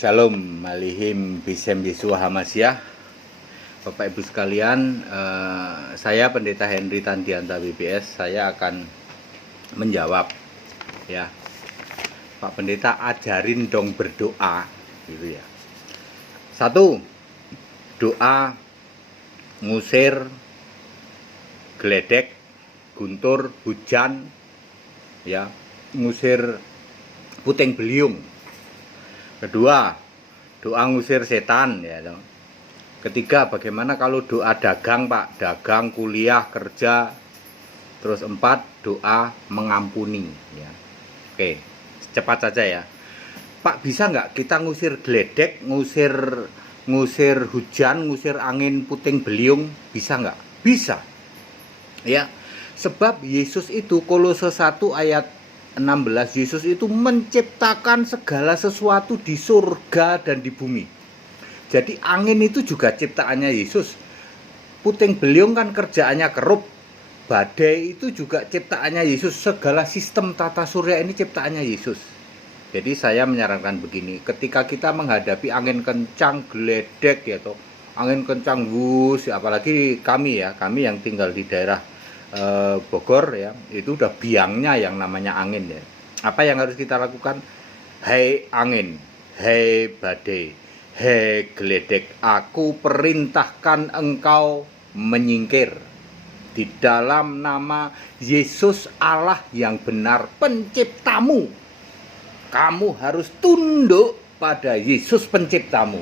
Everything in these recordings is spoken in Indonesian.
Shalom Alihim Bisem Yesua Hamasyah. Bapak Ibu sekalian, saya Pendeta Henry Tandianta BBS. Saya akan menjawab ya. Pak Pendeta, ajarin dong berdoa gitu ya. 1. Doa ngusir geledek, guntur, hujan ya, ngusir puting beliung. Kedua, doa ngusir setan ya. Ketiga, bagaimana kalau doa dagang, Pak? Dagang, kuliah, kerja. Terus 4, doa mengampuni ya. Oke, cepat saja ya. Pak, bisa nggak kita ngusir geledek, ngusir hujan, ngusir angin puting beliung? Bisa nggak? Bisa. Ya. Sebab Yesus itu Kolose 1 ayat 16, Yesus itu menciptakan segala sesuatu di surga dan di bumi. Jadi angin itu juga ciptaannya Yesus. Puting beliung kan kerjaannya kerup. Badai itu juga ciptaannya Yesus. Segala sistem tata surya ini ciptaannya Yesus. Jadi saya menyarankan begini, ketika kita menghadapi angin kencang, geledek ya toh, angin kencang wus, apalagi kami yang tinggal di daerah Bogor ya, itu udah biangnya yang namanya angin ya. Apa yang harus kita lakukan? Hei angin, hei badai, hei geledek, aku perintahkan engkau menyingkir di dalam nama Yesus Allah yang benar penciptamu. Kamu harus tunduk pada Yesus penciptamu.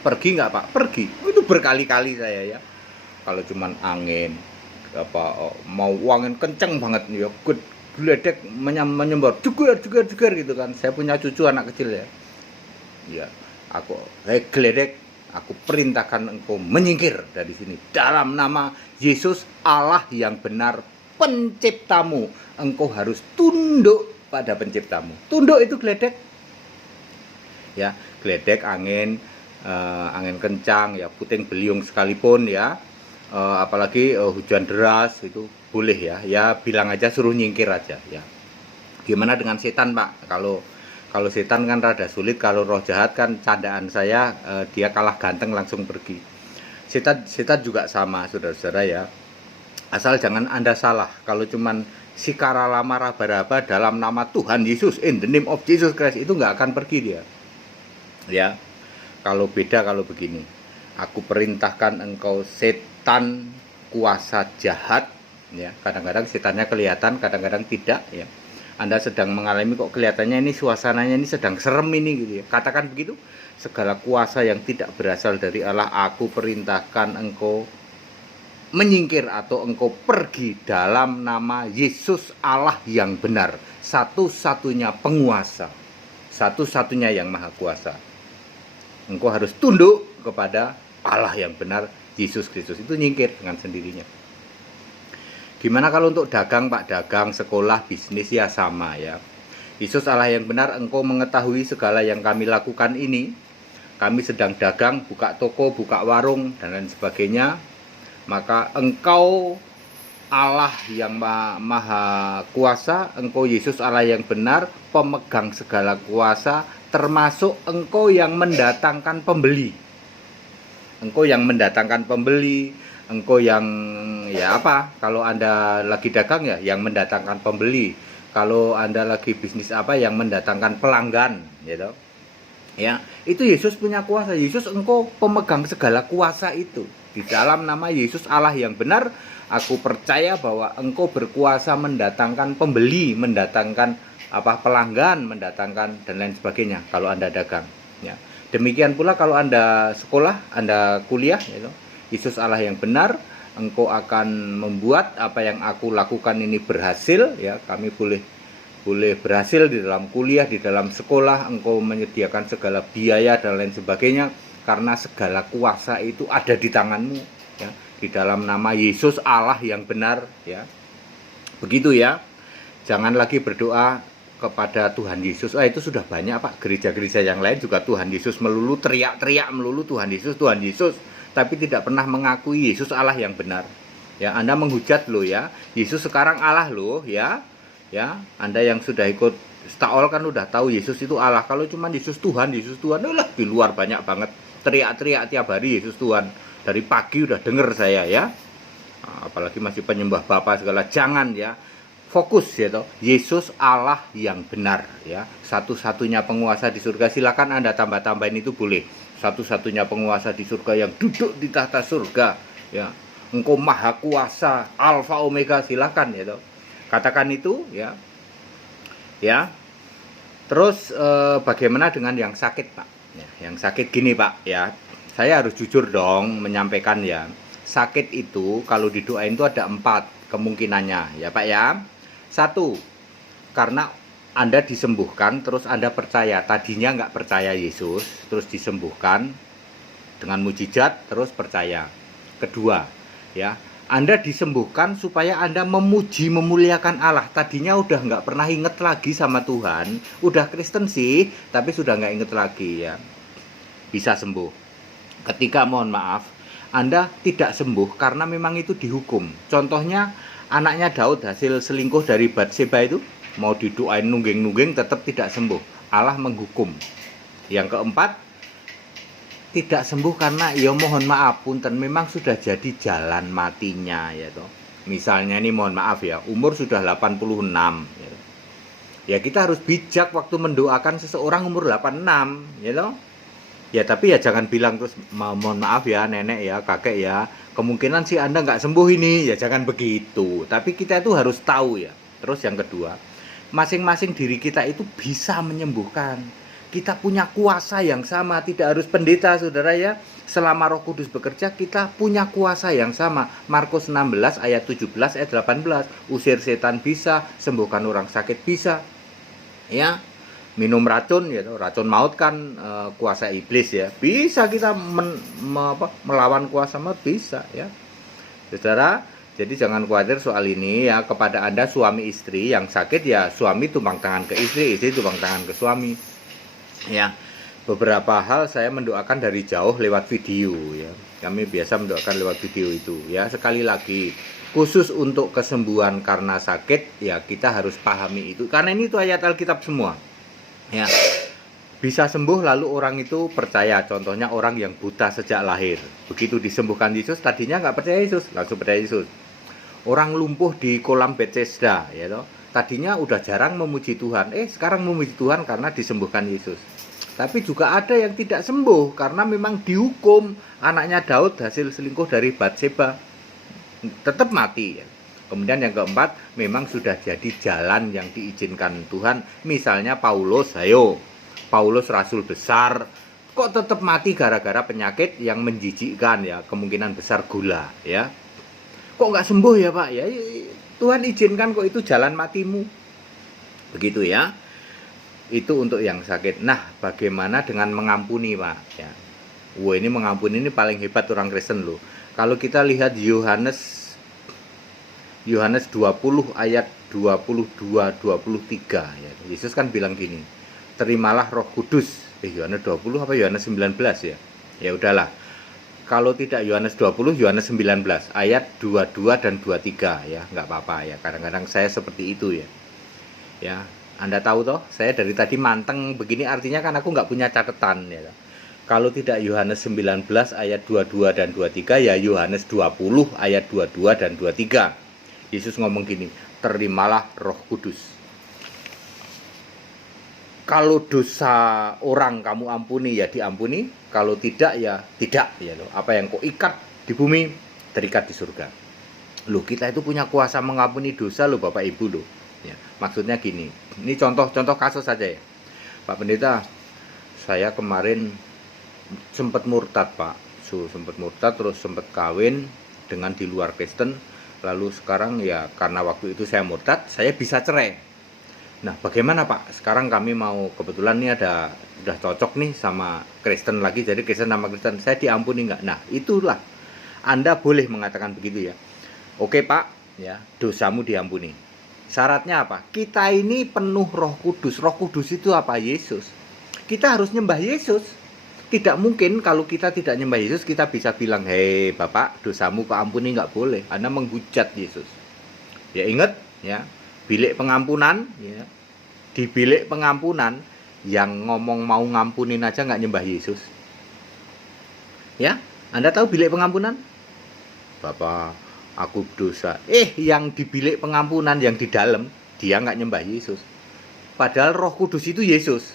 Pergi nggak Pak? Pergi. Itu berkali-kali saya ya. Kalau cuman angin mau angin kenceng banget ya, geledek menyembar juga gitu kan. Saya punya cucu anak kecil ya. Ya, hei geledek, aku perintahkan engkau menyingkir dari sini dalam nama Yesus Allah yang benar penciptamu. Engkau harus tunduk pada penciptamu. Tunduk itu geledek. Ya, geledek angin kencang ya, puting beliung sekalipun ya. Apalagi hujan deras itu boleh ya bilang aja, suruh nyingkir aja ya. Gimana dengan setan Pak? Kalau setan kan rada sulit. Kalau roh jahat kan candaan saya, dia kalah ganteng langsung pergi. Setan juga sama saudara-saudara ya. Asal jangan Anda salah, kalau cuman sikara lama raba-raba dalam nama Tuhan Yesus, in the name of Jesus Christ, itu nggak akan pergi dia ya. Kalau beda, kalau begini, aku perintahkan engkau setan kuasa jahat ya. Kadang-kadang setannya kelihatan, kadang-kadang tidak ya. Anda sedang mengalami kok kelihatannya ini suasananya ini sedang serem ini gitu ya. Katakan begitu, segala kuasa yang tidak berasal dari Allah, aku perintahkan engkau menyingkir atau engkau pergi dalam nama Yesus Allah yang benar, satu-satunya penguasa, satu-satunya yang maha kuasa. Engkau harus tunduk kepada Allah yang benar, Yesus Kristus. Itu nyingkir dengan sendirinya. Gimana kalau untuk dagang Pak? Dagang, sekolah, bisnis ya sama ya. Yesus Allah yang benar, engkau mengetahui segala yang kami lakukan ini. Kami sedang dagang, buka toko, buka warung dan lain sebagainya. Maka engkau Allah yang maha kuasa, engkau Yesus Allah yang benar, pemegang segala kuasa, termasuk engkau yang mendatangkan pembeli. Engkau yang mendatangkan pembeli, engkau yang ya apa? Kalau Anda lagi dagang ya, yang mendatangkan pembeli. Kalau Anda lagi bisnis apa, yang mendatangkan pelanggan, gitu. Ya, itu Yesus punya kuasa. Yesus engkau pemegang segala kuasa itu. Di dalam nama Yesus Allah yang benar, aku percaya bahwa engkau berkuasa mendatangkan pembeli, mendatangkan pelanggan, mendatangkan dan lain sebagainya kalau Anda dagang ya. Demikian pula kalau Anda sekolah, Anda kuliah gitu. Yesus Allah yang benar, engkau akan membuat apa yang aku lakukan ini berhasil ya. Kami boleh berhasil di dalam kuliah, di dalam sekolah, engkau menyediakan segala biaya dan lain sebagainya, karena segala kuasa itu ada di tanganmu ya, di dalam nama Yesus Allah yang benar ya. Begitu ya. Jangan lagi berdoa kepada Tuhan Yesus. Itu sudah banyak Pak, gereja-gereja yang lain juga Tuhan Yesus melulu, teriak-teriak melulu Tuhan Yesus, Tuhan Yesus, tapi tidak pernah mengakui Yesus Allah yang benar. Ya, Anda menghujat loh ya. Yesus sekarang Allah loh ya. Ya, Anda yang sudah ikut Staol kan udah tahu Yesus itu Allah. Kalau cuma Yesus Tuhan, di luar banyak banget teriak-teriak tiap hari Yesus Tuhan. Dari pagi udah denger saya ya. Apalagi masih penyembah Bapa segala, jangan ya. Fokus ya toh. Yesus Allah yang benar ya. Satu-satunya penguasa di surga. Silakan Anda tambah-tambahin itu boleh. Satu-satunya penguasa di surga yang duduk di tahta surga ya. Engkau maha kuasa, alfa omega, silakan ya toh. Katakan itu ya. Ya. Terus bagaimana dengan yang sakit, Pak? Ya, yang sakit gini, Pak, ya. Saya harus jujur dong menyampaikan ya. Sakit itu kalau didoain itu ada 4 kemungkinannya, ya, Pak ya. 1, karena Anda disembuhkan, terus Anda percaya. Tadinya nggak percaya Yesus, terus disembuhkan dengan mujizat, terus percaya. Kedua, ya, Anda disembuhkan supaya Anda memuji, memuliakan Allah. Tadinya udah nggak pernah inget lagi sama Tuhan. Udah Kristen sih, tapi sudah nggak inget lagi ya. Bisa sembuh. Ketika mohon maaf, Anda tidak sembuh karena memang itu dihukum. Contohnya, anaknya Daud hasil selingkuh dari Batseba itu, mau didoain nungging-nungging tetap tidak sembuh. Allah menghukum. Yang keempat, tidak sembuh karena ya mohon maaf punten memang sudah jadi jalan matinya ya toh. Misalnya ini mohon maaf ya, umur sudah 86 ya. Ya kita harus bijak waktu mendoakan seseorang umur 86 ya toh. Ya tapi ya jangan bilang terus mohon maaf ya nenek ya, kakek ya, kemungkinan sih Anda nggak sembuh ini, ya jangan begitu. Tapi kita itu harus tahu ya. Terus yang kedua, masing-masing diri kita itu bisa menyembuhkan. Kita punya kuasa yang sama, tidak harus pendeta saudara ya. Selama Roh Kudus bekerja, kita punya kuasa yang sama. Markus 16 ayat 17 ayat 18. Usir setan bisa, sembuhkan orang sakit bisa. Ya. Minum racun ya, racun maut kan kuasa iblis ya. Bisa kita melawan kuasa maut, bisa ya. Saudara, jadi jangan khawatir soal ini ya. Kepada Anda suami istri yang sakit ya, suami tumpang tangan ke istri, istri tumpang tangan ke suami. Ya, beberapa hal saya mendoakan dari jauh lewat video ya. Kami biasa mendoakan lewat video itu ya. Sekali lagi, khusus untuk kesembuhan karena sakit ya kita harus pahami itu. Karena ini itu ayat Alkitab semua. Ya. Bisa sembuh lalu orang itu percaya. Contohnya orang yang buta sejak lahir. Begitu disembuhkan Yesus, tadinya nggak percaya Yesus, langsung percaya Yesus. Orang lumpuh di kolam Bethesda ya toh. Tadinya udah jarang memuji Tuhan, sekarang memuji Tuhan karena disembuhkan Yesus. Tapi juga ada yang tidak sembuh karena memang dihukum. Anaknya Daud hasil selingkuh dari Batseba, tetap mati ya. Kemudian yang keempat, memang sudah jadi jalan yang diizinkan Tuhan. Misalnya Paulus, Paulus rasul besar, kok tetap mati gara-gara penyakit yang menjijikkan ya, kemungkinan besar gula ya. Kok nggak sembuh ya Pak ya? Tuhan izinkan kok, itu jalan matimu. Begitu ya. Itu untuk yang sakit. Nah, bagaimana dengan mengampuni, Pak? Ya. Wah, ini mengampuni ini paling hebat orang Kristen loh. Kalau kita lihat Yohanes 20 ayat 22-23 ya. Yesus kan bilang gini, "Terimalah Roh Kudus." Yohanes 20 apa Yohanes 19 ya? Ya udahlah. Kalau tidak Yohanes 20, Yohanes 19 ayat 22 dan 23 ya, nggak apa-apa ya. Kadang-kadang saya seperti itu ya. Ya, Anda tahu toh, saya dari tadi manteng begini artinya kan aku nggak punya catatan ya. Kalau tidak Yohanes 19 ayat 22 dan 23 ya Yohanes 20 ayat 22 dan 23. Yesus ngomong gini, "Terimalah Roh Kudus." Kalau dosa orang kamu ampuni ya diampuni, kalau tidak ya tidak ya loh. Apa yang kau ikat di bumi terikat di surga. Loh, kita itu punya kuasa mengampuni dosa loh Bapak Ibu loh. Ya, maksudnya gini. Ini contoh kasus saja ya. Pak Pendeta, saya kemarin sempat murtad, Pak. Sempat murtad terus sempat kawin dengan di luar Kristen. Lalu sekarang ya karena waktu itu saya murtad, saya bisa cerai. Nah, bagaimana Pak? Sekarang kami mau, kebetulan nih udah cocok nih sama Kristen lagi, jadi Kristen sama Kristen, saya diampuni nggak? Nah, itulah Anda boleh mengatakan begitu ya. Oke Pak, ya dosamu diampuni. Syaratnya apa? Kita ini penuh Roh Kudus. Roh Kudus itu apa? Yesus. Kita harus nyembah Yesus. Tidak mungkin kalau kita tidak nyembah Yesus, kita bisa bilang, "Hei Bapak, dosamu keampuni." Nggak boleh. Anda menghujat Yesus. Ya ingat ya. Bilik pengampunan ya. di bilik pengampunan yang ngomong mau ngampunin aja nggak nyembah Yesus. Ya, Anda tahu bilik pengampunan? Bapak, aku dosa. Yang di bilik pengampunan yang di dalam dia nggak nyembah Yesus. Padahal Roh Kudus itu Yesus.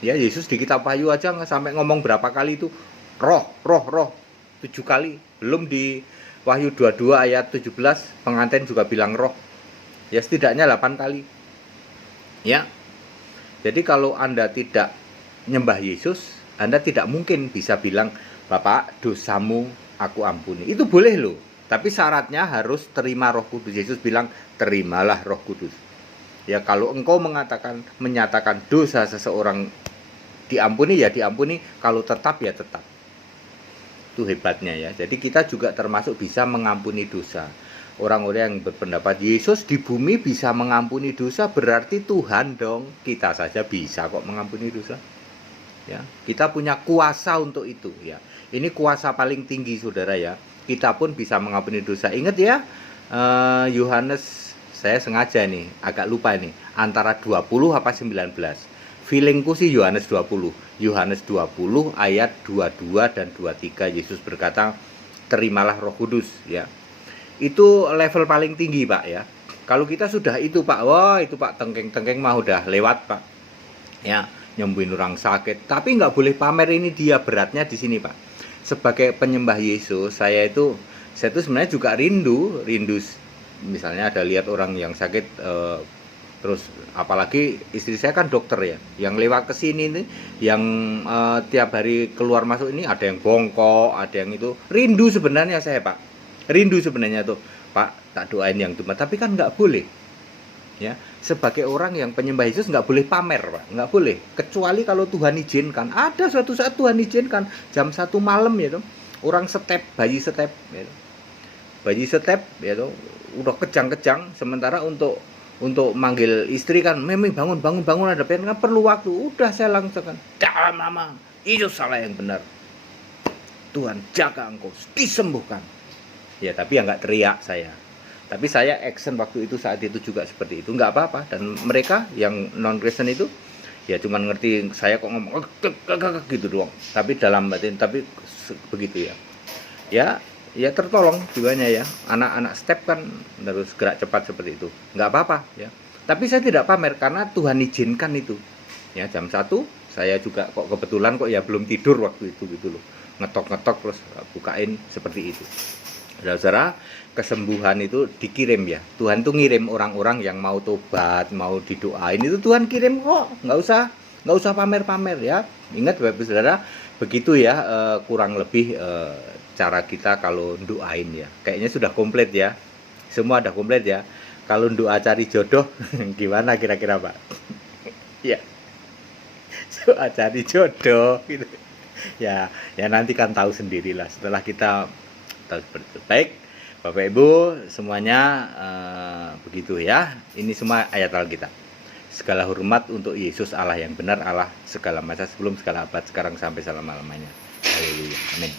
Ya, Yesus di kitab Wahyu aja nggak sampai ngomong berapa kali itu roh 7 kali. Belum di Wahyu 22 ayat 17 pengantin juga bilang roh. Ya, setidaknya 8 kali. Ya. Jadi kalau Anda tidak nyembah Yesus, Anda tidak mungkin bisa bilang, Bapak, dosamu aku ampuni. Itu boleh loh. Tapi syaratnya harus terima Roh Kudus. Yesus bilang, terimalah Roh Kudus. Ya, kalau engkau menyatakan dosa seseorang diampuni, ya diampuni. Kalau tetap, ya tetap. Itu hebatnya ya. Jadi kita juga termasuk bisa mengampuni dosa. Orang-orang yang berpendapat Yesus di bumi bisa mengampuni dosa, berarti Tuhan dong. Kita saja bisa kok mengampuni dosa. Ya, kita punya kuasa untuk itu ya. Ini kuasa paling tinggi saudara ya. Kita pun bisa mengampuni dosa. Ingat ya, Yohanes, saya sengaja nih agak lupa nih, antara 20 apa 19. Feelingku sih Yohanes 20. Yohanes 20 ayat 22 dan 23 Yesus berkata, terimalah Roh Kudus ya. Itu level paling tinggi Pak ya. Kalau kita sudah itu Pak, wah itu Pak tengkeng-tengkeng mah udah lewat Pak. Ya, nyembuhin orang sakit. Tapi nggak boleh pamer, ini dia beratnya di sini Pak. Sebagai penyembah Yesus, saya itu sebenarnya juga rindu misalnya ada lihat orang yang sakit, terus apalagi istri saya kan dokter ya, yang lewat ke sini nih, yang tiap hari keluar masuk ini ada yang bongkok, ada yang itu, rindu sebenarnya saya Pak. Rindu sebenarnya tuh, Pak, tak doain yang cuma, tapi kan nggak boleh. Ya, sebagai orang yang penyembah Yesus nggak boleh pamer, Pak, nggak boleh. Kecuali kalau Tuhan izinkan. Ada suatu saat Tuhan izinkan jam 1 malam ya tuh, orang bayi step, ya, bayi step, ya tuh, udah kejang-kejang. Sementara untuk manggil istri kan, Memi bangun ada pengen, kan perlu waktu. Udah saya langsung kan, dalam nama itu salah yang benar. Tuhan jaga engkau, disembuhkan. Ya, tapi ya nggak teriak saya. Tapi saya action waktu itu, saat itu juga seperti itu, nggak apa-apa. Dan mereka yang non Kristen itu ya cuman ngerti saya kok ngomong gitu doang. Tapi dalam batin, tapi begitu ya. Ya tertolong jiwanya ya. Anak-anak step kan harus gerak cepat seperti itu. Nggak apa-apa ya. Tapi saya tidak pamer karena Tuhan izinkan itu. Ya, jam 1 saya juga kok kebetulan kok ya belum tidur waktu itu gitu loh. Ngetok-ngetok terus bukain seperti itu. Saudara, kesembuhan itu dikirim ya. Tuhan tuh ngirim orang-orang yang mau tobat, mau didoain, itu Tuhan kirim kok. Nggak usah pamer-pamer ya. Ingat Bapak Saudara, begitu ya kurang lebih cara kita kalau doain ya. Kayaknya sudah komplit ya. Semua udah komplit ya. Kalau doa cari jodoh gimana kira-kira Pak? Ya. Doa cari jodoh gitu. Ya nanti kan tahu sendirilah setelah kita seperti itu. Baik, Bapak Ibu semuanya, begitu ya. Ini semua ayat Alkitab. Segala hormat untuk Yesus Allah yang benar, Allah segala masa, sebelum segala abad, sekarang sampai selama-lamanya. Haleluya. Amin.